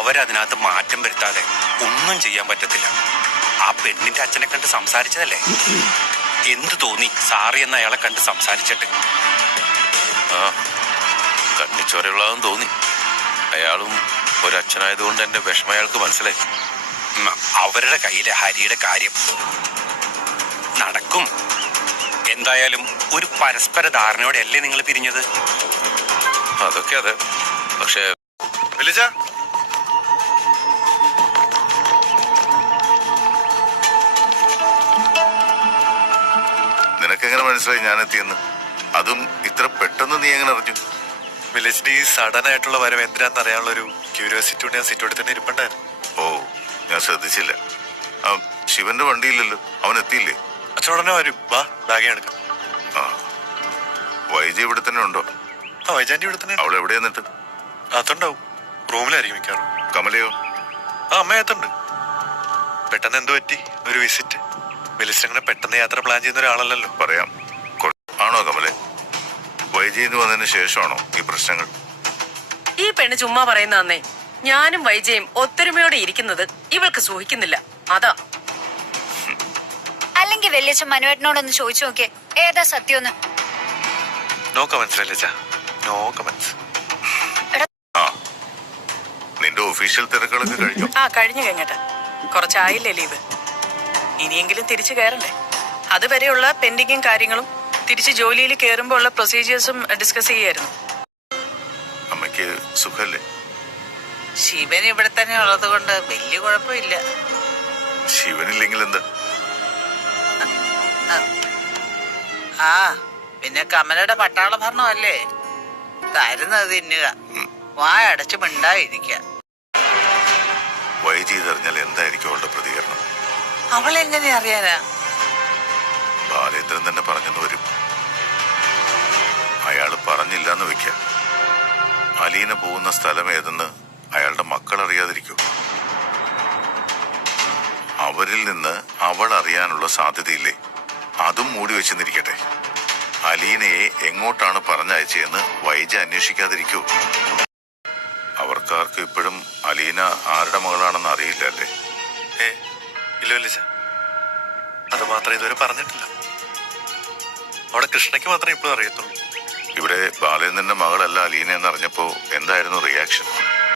അവരതിനകത്ത് മാറ്റം വരുത്താതെ ഒന്നും ചെയ്യാൻ പറ്റത്തില്ല. ആ പെണ്ണിന്റെ അച്ഛനെ കണ്ട് സംസാരിച്ചതല്ലേ? എന്തു തോന്നി സാറി എന്ന അയാളെ കണ്ട് സംസാരിച്ചിട്ട്? ആ, കണ്ണിച്ചോരയുള്ളതെന്ന് തോന്നി. അയാളും ഒരച്ഛനായതുകൊണ്ട് എന്റെ വിഷമം അയാൾക്ക് മനസ്സിലായി. അവരുടെ കയ്യിലെ ഹരിയുടെ കാര്യം നടക്കും. എന്തായാലും ഒരു പരസ്പര ധാരണയോടെയല്ലേ നിങ്ങൾ പിരിഞ്ഞത്? അതൊക്കെ അതെ. പക്ഷേ നിനക്കെങ്ങനെ മനസ്സിലായി ഞാൻ എത്തിയെന്ന്? അതും ഇത്ര പെട്ടെന്ന് നീ എങ്ങനെ അറിഞ്ഞു? വില്ലേജിന്റെ ഈ സഡൻ ആയിട്ടുള്ള വരവ് എന്തിനാന്ന് അറിയാനുള്ള ഒരു ക്യൂരിയോസിറ്റി കൊണ്ട് ഞാൻ സിറ്റോട്ടിൽ തന്നെ ഇരിപ്പുണ്ടായിരുന്നു. ഓ, ഞാൻ ശ്രദ്ധിച്ചില്ല. ശിവന്റെ വണ്ടിയില്ലല്ലോ, അവൻ എത്തിയില്ലേ? അച്ഛനോടനെ വരും, വാ ബാഗേ എടുക്കാം. ആ, വൈജി ഇവിടെ തന്നെ ഉണ്ടോ? ആ, വൈജാന്റെ ഇവിടെ തന്നെ. അവൾ എവിടെ എന്നിട്ട്? അതുണ്ടാവും, റൂമിലായിരിക്കും മിക്കാറും. കമലയോ? ആ, അമ്മയത്തുണ്ട്. പെട്ടെന്ന് എന്ത് പറ്റി? ഒരു വിസിറ്റ്. വില്ലേജിൽ അങ്ങനെ പെട്ടെന്ന് യാത്ര പ്ലാൻ ചെയ്യുന്ന ഒരാളല്ലല്ലോ. പറയാം. ആണോ കമലെ? വൈജയിന്ന് വന്നതിന് ശേഷമാണോ ഈ പ്രശ്നങ്ങൾ? ഈ പെണ്ണ് ചുമ്മാ പറയുന്നേ. ഞാനും വൈജയും ഒത്തൊരുമയോടെ ഇരിക്കുന്നത് ഇവൾക്ക് സൂഹിക്കുന്നില്ല, അതാ. അല്ലെങ്കിൽ വലിയച്ഛൻ മനുവേട്ടനോടൊന്ന് ചോദിച്ചു നോക്കിയേ, ഏതാ സത്യമൊന്ന്. നോ കമന്റ്സ് വല്യച്ഛ, നോ കമന്റ്സ്. ആ, നിന്റെ ഒഫീഷ്യൽ തിരക്കുകളൊക്കെ കഴിഞ്ഞു? ആ, കഴിഞ്ഞു കഴിഞ്ഞേട്ടാ. കുറച്ചായില്ലേ ലീവ്? ഇനിയെങ്കിലും തിരിച്ചു കയറണ്ടേ? അതുവരെയുള്ള പെൻഡിങ്ങും കാര്യങ്ങളും തിരിച്ച് ജോലിയിൽ കയറുമ്പോൾ ഉള്ള പ്രൊസീജിയേഴ്സും ഡിസ്കസ് ചെയ്യായിരുന്നു. അമ്മയ്ക്ക് സുഖല്ലേ? ശിവൻ ഇവിടെ തന്നെ ഉള്ളത് കൊണ്ട് വലിയ കുഴപ്പമില്ല. ശിവനില്ലെങ്കിൽ എന്താ? ആ, പിന്നെ കമലയുടെ പട്ടാള ഭരണമല്ലേ, തരുന്നത് തിന്നുക, വായടച്ച് മിണ്ടായിരിക്ക. വൈജി ഇതറിഞ്ഞാൽ എന്തായിരിക്കും അവളുടെ പ്രതികരണം? അവളെങ്ങനെ അറിയാനാ? ബാലേന്ദ്രൻ തന്നെ പറഞ്ഞെന്ന് വരും. അയാൾ പറഞ്ഞില്ലെന്ന് വെക്കാം. അലീന പോകുന്ന സ്ഥലം ഏതെന്ന് അയാളുടെ മക്കൾ അറിയാതിരിക്കൂ. അവരിൽ നിന്ന് അവൾ അറിയാനുള്ള സാധ്യതയില്ലേ? അതും മൂടി വെച്ചെന്നിരിക്കട്ടെ. അലീനയെ എങ്ങോട്ടാണ് പറഞ്ഞയച്ചതെന്ന് വൈജ അന്വേഷിക്കാതിരിക്കൂ. അവർക്കാർക്കും ഇപ്പോഴും അലീന ആരുടെ മകളാണെന്ന് അറിയില്ല അല്ലേ? ഇല്ല വില്ലേജ, അത് മാത്രം ഇതുവരെ പറഞ്ഞിട്ടില്ല. അവിടെ കൃഷ്ണയ്ക്ക് മാത്രമേ ഇപ്പോഴും അറിയത്തുള്ളൂ. ഇവിടെ ബാലേന്ദ്രന്റെ മകളല്ല അലീന എന്നറിഞ്ഞപ്പോ എന്തായിരുന്നു റിയാക്ഷൻ?